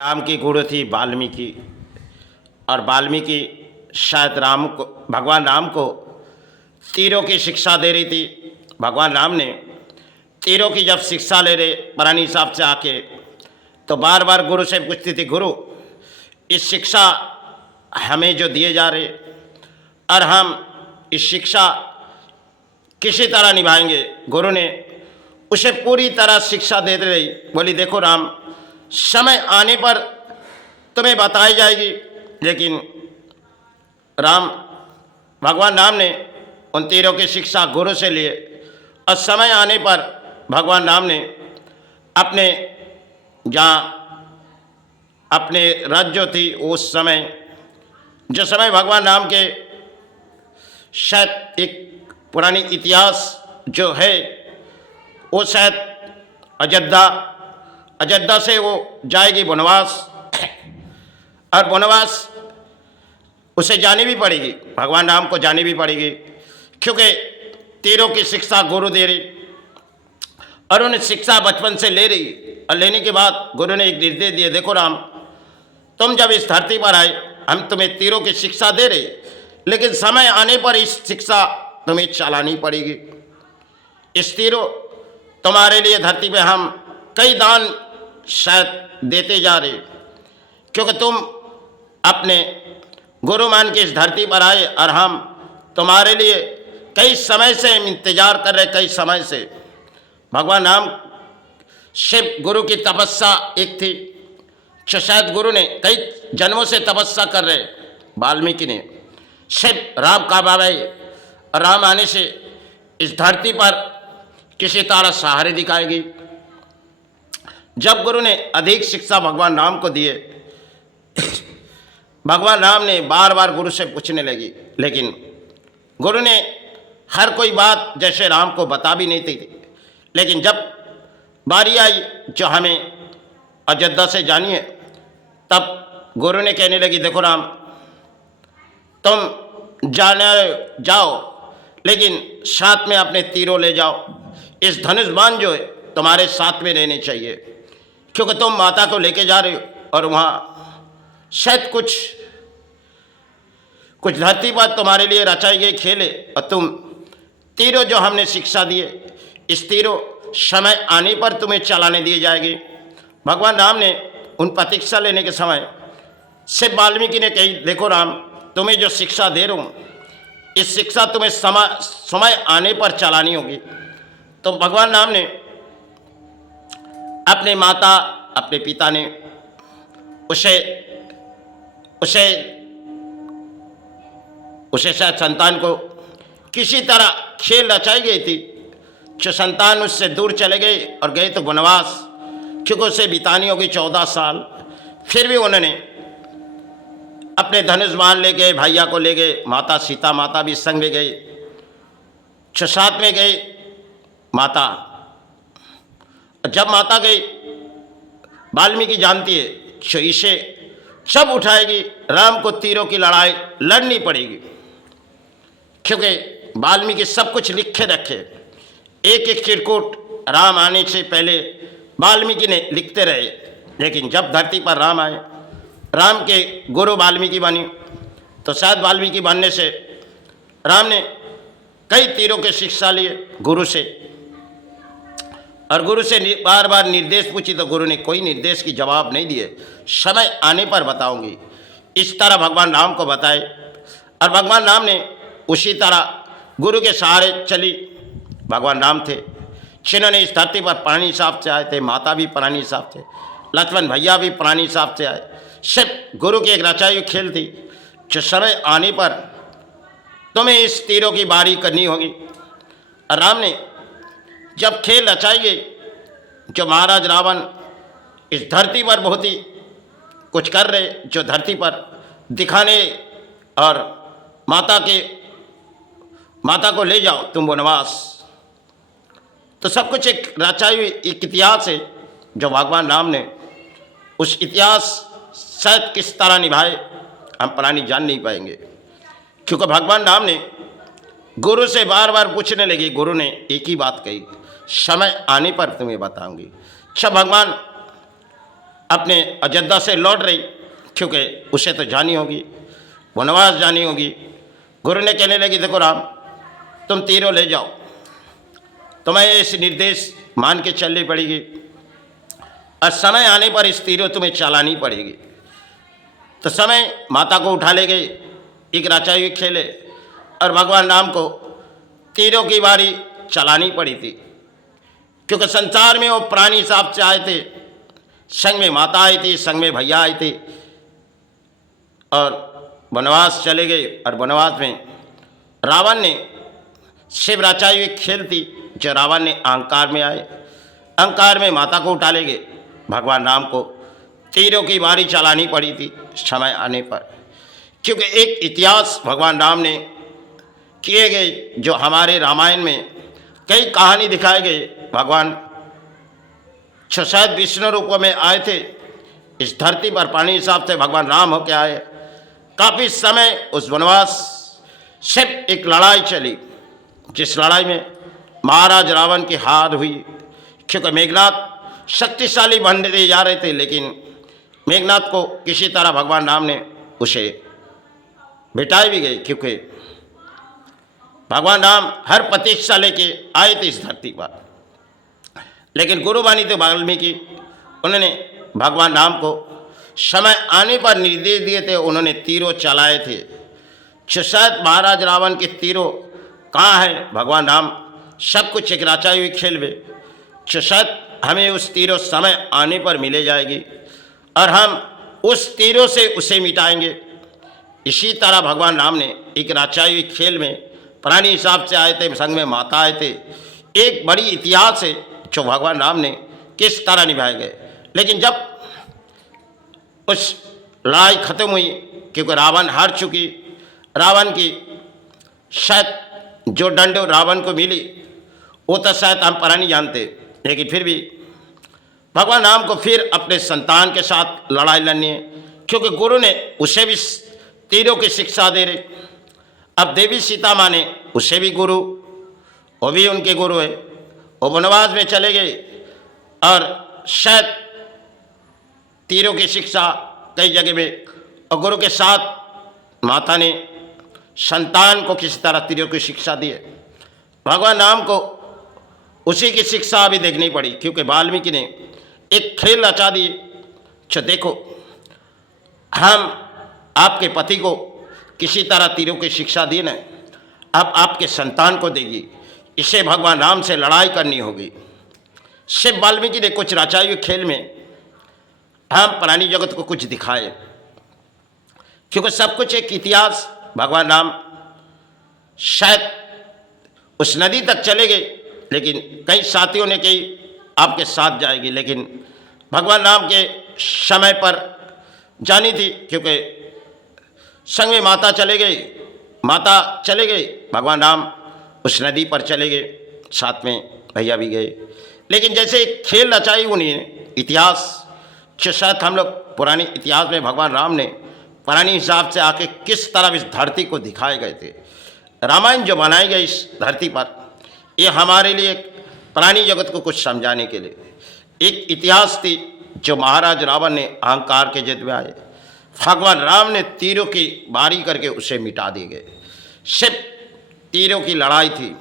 राम की गुरु थी वाल्मीकि। और वाल्मीकि शायद राम को, भगवान राम को तीरों की शिक्षा दे रही थी। भगवान राम ने तीरों की जब शिक्षा ले रहे पुरानी साहब से आके, तो बार बार गुरु से पूछती थी, गुरु इस शिक्षा हमें जो दिए जा रहे और हम इस शिक्षा किसी तरह निभाएंगे। गुरु ने उसे पूरी तरह शिक्षा दे रही। बोली, देखो राम, समय आने पर तुम्हें बताई जाएगी। लेकिन भगवान राम ने उन तीरों की शिक्षा गुरु से लिए और समय आने पर भगवान राम ने अपने रथ जो थी उस समय, जो समय भगवान राम के शायद एक पुरानी इतिहास जो है वो शायद अयोध्या से वो जाएगी वनवास, और वनवास उसे जानी भी पड़ेगी, भगवान राम को जानी भी पड़ेगी, क्योंकि तीरों की शिक्षा गुरु दे रही और उन्हें शिक्षा बचपन से ले रही। और लेने के बाद गुरु ने एक निर्देश दिए, देखो राम, तुम जब इस धरती पर आए हम तुम्हें तीरों की शिक्षा दे रहे, लेकिन समय आने पर इस शिक्षा तुम्हें चलानी पड़ेगी। इस तीरों तुम्हारे लिए धरती पे हम कई दान शायद देते जा रहे, क्योंकि तुम अपने गुरु मान के इस धरती पर आए और हम तुम्हारे लिए कई समय से इंतजार कर रहे, कई समय से। भगवान राम शिव गुरु की तपस्या एक थी, जो शायद गुरु ने कई जन्मों से तपस्या कर रहे। वाल्मीकि ने शिव राम का बाबा, राम आने से इस धरती पर किसी तरह सहारे दिखाएगी। जब गुरु ने अधिक शिक्षा भगवान राम को दिए, भगवान राम ने बार बार गुरु से पूछने लगी, लेकिन गुरु ने हर कोई बात जैसे राम को बता भी नहीं थी। लेकिन जब बारी आई जो हमें अयोध्या से जानी है, तब गुरु ने कहने लगी, देखो राम, तुम जाओ, लेकिन साथ में अपने तीरों ले जाओ। इस धनुष बाण जो है तुम्हारे साथ में रहने चाहिए, क्योंकि तुम माता को लेके जा रहे हो और वहाँ शायद कुछ धरती पर तुम्हारे लिए रचाई गई खेल है, और तुम तीरों जो हमने शिक्षा दिए, इस तीरों समय आने पर तुम्हें चलाने दिए जाएंगे। भगवान राम ने उन प्रतीक्षा लेने के समय से वाल्मीकि ने कही, देखो राम, तुम्हें जो शिक्षा दे रहा हूँ, इस शिक्षा तुम्हें समय आने पर चलानी होगी। तो भगवान राम ने अपने माता, अपने पिता ने उसे शायद संतान को किसी तरह खेल रचाई गई थी, जो संतान उससे दूर चले गए और गए तो वनवास, क्योंकि उसे बितानी होगी 14 साल। फिर भी उन्होंने अपने धनुष बाण ले गए, भैया को ले गए, माता सीता माता भी संग में गई, जो साथ में गई माता। जब माता गई, वाल्मीकि जानती है जो इसे सब उठाएगी, राम को तीरों की लड़ाई लड़नी पड़ेगी, क्योंकि वाल्मीकि सब कुछ लिखे रखे। एक एक चिरकुट राम आने से पहले वाल्मीकि ने लिखते रहे। लेकिन जब धरती पर राम आए, राम के गुरु वाल्मीकि बनी, तो शायद वाल्मीकि बनने से राम ने कई तीरों की शिक्षा लिए गुरु से, और गुरु से बार बार निर्देश पूछी तो गुरु ने कोई निर्देश की जवाब नहीं दिए, समय आने पर बताऊंगी। इस तरह भगवान राम को बताए, और भगवान राम ने उसी तरह गुरु के सहारे चली। भगवान राम थे जिन्होंने इस धरती पर प्राणी हिसाब से आए थे, माता भी प्राणी हिसाब से, लक्ष्मण भैया भी प्राणी हिसाब से आए। सिर्फ गुरु की एक रचाई हुई खेल थी, जो समय आने पर तुम्हें इस तीरों की बारी करनी होगी। और राम ने जब खेल रचाई गई, जो महाराज रावण इस धरती पर बहुत ही कुछ कर रहे, जो धरती पर दिखाने और माता को ले जाओ तुम वनवास, तो सब कुछ एक रचाई हुई एक इतिहास है, जो भगवान राम ने उस इतिहास शायद किस तरह निभाए हम प्राणी जान नहीं पाएंगे, क्योंकि भगवान राम ने गुरु से बार बार पूछने लगे। गुरु ने एक ही बात कही, समय आने पर तुम्हें बताऊंगी। अच्छा, भगवान अपने अयोध्या से लौट रही, क्योंकि उसे तो जानी होगी, वनवास जानी होगी। गुरु ने कहने लगी, देखो राम, तुम तीरों ले जाओ, तुम्हें इस निर्देश मान के चलनी पड़ेगी और समय आने पर इस तीरों तुम्हें चलानी पड़ेगी। तो समय माता को उठा ले गई, एक रचाई खेले और भगवान राम को तीरों की बारी चलानी पड़ी थी, क्योंकि संसार में वो प्राणी हिसाब से आए थे, संग में माता आई थी, संग में भैया आए थे और वनवास चले गए। और वनवास में रावण ने शिव रचाई हुई खेल थी, जो रावण ने अहंकार में आए, अहंकार में माता को उठा ले गए। भगवान राम को तीरों की बारी चलानी पड़ी थी समय आने पर, क्योंकि एक इतिहास भगवान राम ने किए गए, जो हमारे रामायण में कई कहानी दिखाए गए। भगवान जो शायद विष्णु रूप में आए थे इस धरती पर, पानी हिसाब से भगवान राम होकर आए। काफ़ी समय उस वनवास सिर्फ एक लड़ाई चली, जिस लड़ाई में महाराज रावण की हार हुई, क्योंकि मेघनाथ शक्तिशाली बनते जा रहे थे, लेकिन मेघनाथ को किसी तरह भगवान राम ने उसे बिठाई भी गई, क्योंकि भगवान राम हर प्रतीक्षा लेके आए थे इस धरती पर। लेकिन गुरुवाणी थे वाल्मीकि, उन्होंने भगवान राम को समय आने पर निर्देश दिए थे, उन्होंने तीरों चलाए थे। शायद महाराज रावण के तीरों कहाँ है, भगवान राम सब कुछ एक रचाई हुई खेल में, शायद हमें उस तीरों समय आने पर मिले जाएगी और हम उस तीरों से उसे मिटाएंगे। इसी तरह भगवान राम ने एक रचाई हुई खेल में प्राणी हिसाब से आए थे, संग में माता आए थे। एक बड़ी इतिहास है जो भगवान राम ने किस तरह निभाए गए। लेकिन जब उस लड़ाई खत्म हुई, क्योंकि रावण हार चुकी, रावण की शायद जो दंड रावण को मिली वो तो शायद हम पर नहीं जानते, लेकिन फिर भी भगवान राम को फिर अपने संतान के साथ लड़ाई लड़नी है, क्योंकि गुरु ने उसे भी तीरों की शिक्षा दे रहे। अब देवी सीता माँ ने उसे भी गुरु, वो भी उनके गुरु है, वो वनवास में चले गए और शायद तीरों की शिक्षा कई जगह में, और गुरु के साथ माता ने संतान को किसी तरह तीरों की शिक्षा दी है। भगवान राम को उसी की शिक्षा अभी देखनी पड़ी, क्योंकि वाल्मीकि ने एक खेल रचा दी। अच्छा देखो, हम आपके पति को किसी तरह तीरों की शिक्षा दी ना, अब आपके संतान को देगी, इसे भगवान राम से लड़ाई करनी होगी। शिव वाल्मीकि ने कुछ रचाई हुई खेल में हम प्राणी जगत को कुछ दिखाए, क्योंकि सब कुछ एक इतिहास। भगवान राम शायद उस नदी तक चले गए, लेकिन कई साथियों ने कही आपके साथ जाएगी, लेकिन भगवान राम के समय पर जानी थी, क्योंकि संग में माता चले गई, माता चले गई, भगवान राम उस नदी पर चले गए, साथ में भैया भी गए। लेकिन जैसे खेल रचाई उन्हें इतिहास, शायद हम लोग पुराने इतिहास में भगवान राम ने पुरानी हिसाब से आके किस तरह इस धरती को दिखाए गए थे। रामायण जो बनाई गई इस धरती पर, ये हमारे लिए पुरानी जगत को कुछ समझाने के लिए एक इतिहास थी, जो महाराज रावण ने अहंकार के जिद में आए, भगवान राम ने तीरों की बारी करके उसे मिटा दिए गए। सिर्फ तीरों की लड़ाई थी।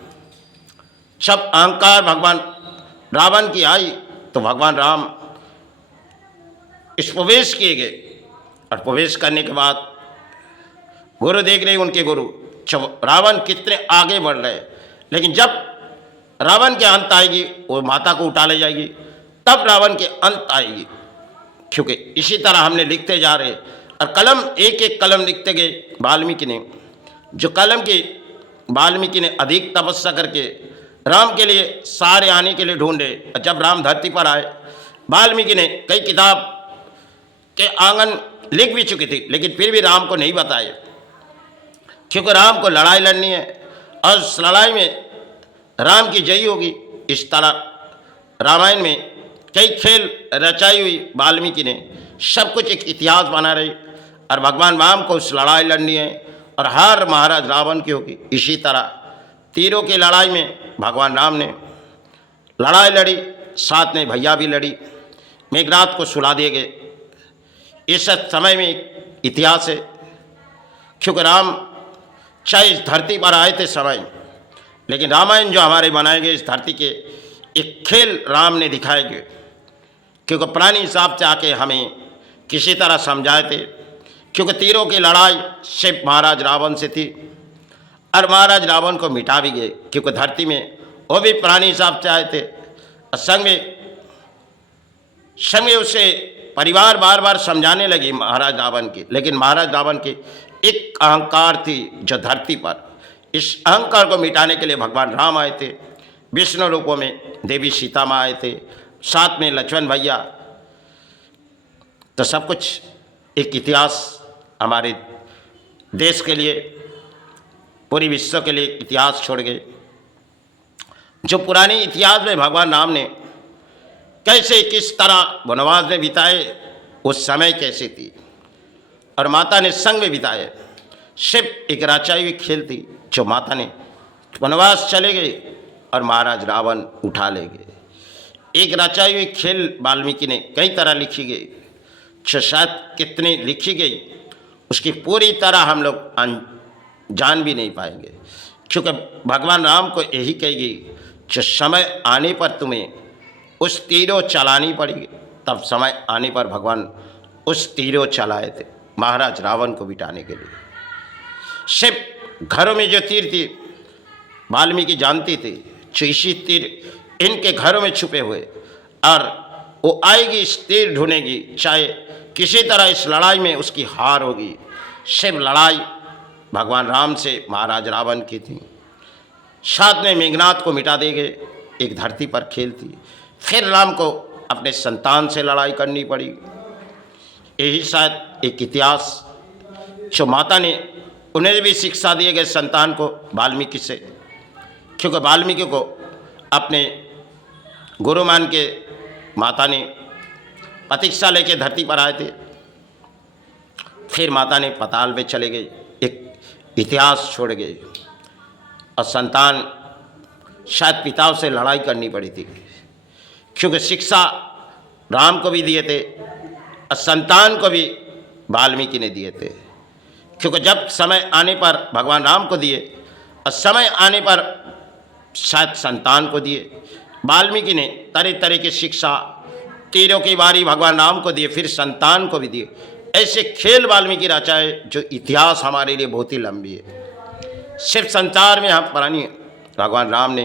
जब अहंकार भगवान रावण की आई तो भगवान राम इस प्रवेश किए गए, और प्रवेश करने के बाद गुरु देख रहे उनके गुरु जब रावण कितने आगे बढ़ रहे, लेकिन जब रावण के अंत आएगी वो माता को उठा ले जाएगी, तब रावण के अंत आएगी। क्योंकि इसी तरह हमने लिखते जा रहे और कलम एक एक कलम लिखते गए। वाल्मीकि ने जो कलम की वाल्मीकि ने अधिक तपस्या करके राम के लिए सारे आने के लिए ढूंढे। जब राम धरती पर आए, वाल्मीकि ने कई किताब के आंगन लिख भी चुकी थी, लेकिन फिर भी राम को नहीं बताए, क्योंकि राम को लड़ाई लड़नी है और उस लड़ाई में राम की जय होगी। इस तरह रामायण में कई खेल रचाई हुई वाल्मीकि ने, सब कुछ एक इतिहास बना रही, और भगवान राम को उस लड़ाई लड़नी है और हार महाराज रावण की होगी। इसी तरह तीरों की लड़ाई में भगवान राम ने लड़ाई लड़ी, साथ में भैया भी लड़ी। मेघनाथ को सुला दिए गए। इस समय में इतिहास है, क्योंकि राम चाहे इस धरती पर आए थे समय, लेकिन रामायण जो हमारे बनाए गए इस धरती के एक खेल राम ने दिखाए गए, क्योंकि पुरानी हिसाब से आके हमें किसी तरह समझाए थे। क्योंकि तीरों की लड़ाई सिर्फ महाराज रावण से थी, और महाराज रावण को मिटा भी गए, क्योंकि धरती में वो भी पुरानी हिसाब से आए थे। और संग में उसे परिवार बार बार समझाने लगी महाराज रावण की, लेकिन महाराज रावण की एक अहंकार थी जो धरती पर, इस अहंकार को मिटाने के लिए भगवान राम आए थे, विष्णु रूपों में देवी सीता माँ आए थे, साथ में लक्ष्मण भैया। तो सब कुछ एक इतिहास हमारे देश के लिए, पूरी विश्व के लिए इतिहास छोड़ गए। जो पुरानी इतिहास में भगवान राम ने कैसे किस तरह वनवास में बिताए, उस समय कैसी थी, और माता ने संग में बिताए। सिर्फ एक रचाई हुई खेल थी जो माता ने वनवास चले गए और महाराज रावण उठा ले गए। एक रचाई हुई खेल वाल्मीकि ने कई तरह लिखी गई, जो शायद कितनी लिखी गई उसकी पूरी तरह हम लोग जान भी नहीं पाएंगे, क्योंकि भगवान राम को यही कहेगी, जो समय आने पर तुम्हें उस तीरों चलानी पड़ेगी। तब समय आने पर भगवान उस तीरों चलाए थे महाराज रावण को बिटाने के लिए। सिर्फ घरों में जो तीर थी वाल्मीकि जानती थी, जो इसी तीर इनके घरों में छुपे हुए, और वो आएगी इस तीर ढूंढेगी, चाहे किसी तरह इस लड़ाई में उसकी हार होगी। सिर्फ लड़ाई भगवान राम से महाराज रावण की थी। साथ में मेघनाथ को मिटा देंगे, एक धरती पर खेल थी। फिर राम को अपने संतान से लड़ाई करनी पड़ी। यही शायद एक इतिहास जो माता ने उन्हें भी शिक्षा दिए गए संतान को वाल्मीकि से, क्योंकि वाल्मीकि को अपने गुरु मान के माता ने प्रतीक्षा लेके धरती पर आए थे। फिर माता ने पाताल में चले गए, एक इतिहास छोड़ गए, और संतान शायद पिताओं से लड़ाई करनी पड़ी थी, क्योंकि शिक्षा राम को भी दिए थे और संतान को भी वाल्मीकि ने दिए थे। क्योंकि जब समय आने पर भगवान राम को दिए और समय आने पर शायद संतान को दिए। वाल्मीकि ने तरह तरह की शिक्षा, तीरों की बारी भगवान राम को दिए, फिर संतान को भी दिए। ऐसे खेल वाल्मीकि रचाए जो इतिहास हमारे लिए बहुत ही लंबी है। सिर्फ संसार में हम पुरानी भगवान राम ने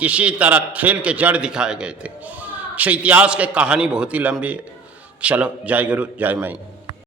किसी तरह खेल के जड़ दिखाए गए थे। इतिहास की कहानी बहुत ही लंबी है। चलो, जय गुरु जय माई।